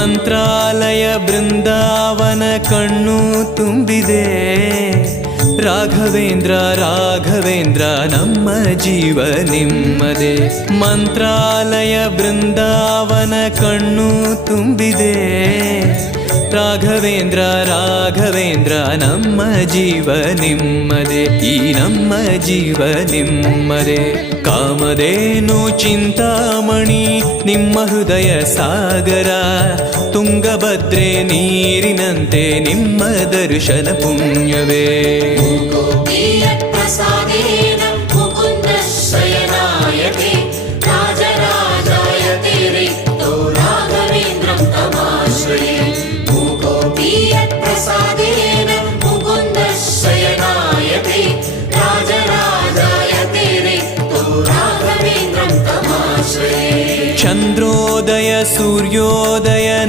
ಮಂತ್ರಾಲಯ ಬೃಂದಾವನ ಕಣ್ಣು ತುಂಬಿದೆ. ರಾಘವೇಂದ್ರ ರಾಘವೇಂದ್ರ ನಮ್ಮ ಜೀವ ನಿಮ್ಮದೇ. ಮಂತ್ರಾಲಯ ಬೃಂದಾವನ ಕಣ್ಣು ತುಂಬಿದೆ. ರಾಘವೇಂದ್ರ ರಾಘವೇಂದ್ರ ನಮ್ಮ ಜೀವ ನಿಮ್ಮದೇ. ಈ ನಮ್ಮ ಜೀವ ನಿಮ್ಮದೇ. ಕಾಮಧೇನು ಚಿಂತಾಮಣಿ ನಿಮ್ಮ ಹೃದಯ ಸಾಗರ. ತುಂಗಭದ್ರೆ ನೀರಿನಂತೆ ನಿಮ್ಮ ದರ್ಶನ ಪುಣ್ಯವೇ. ಚಂದ್ರೋದಯ ಸೂರ್ಯೋದಯ